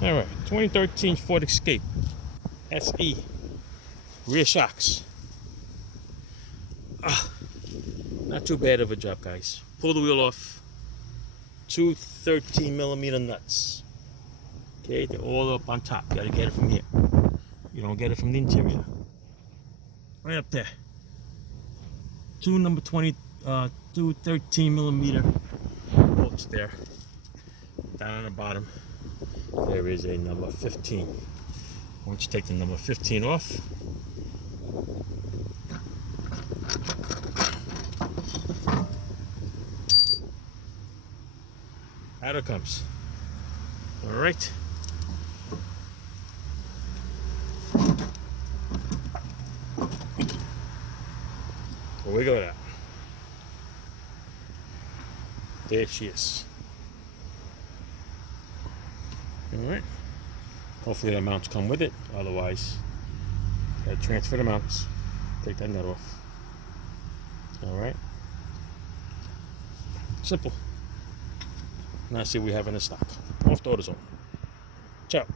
All right, 2013 Ford Escape SE, rear shocks. Not too bad of a job, guys. Pull the wheel off. Two 13mm nuts. Okay, they're all up on top. You gotta get it from here. You don't get it from the interior. Right up there. Two number 20, two 13mm bolts there. Down on the bottom, there is a number 15. Once you take the number 15 off, out it comes. All right. Wiggle it out. There she is. All right. Hopefully the mounts come with it. Otherwise, gotta transfer the mounts. Take that nut off. All right. Simple. Now see what we have in the stock. Off to AutoZone. Ciao.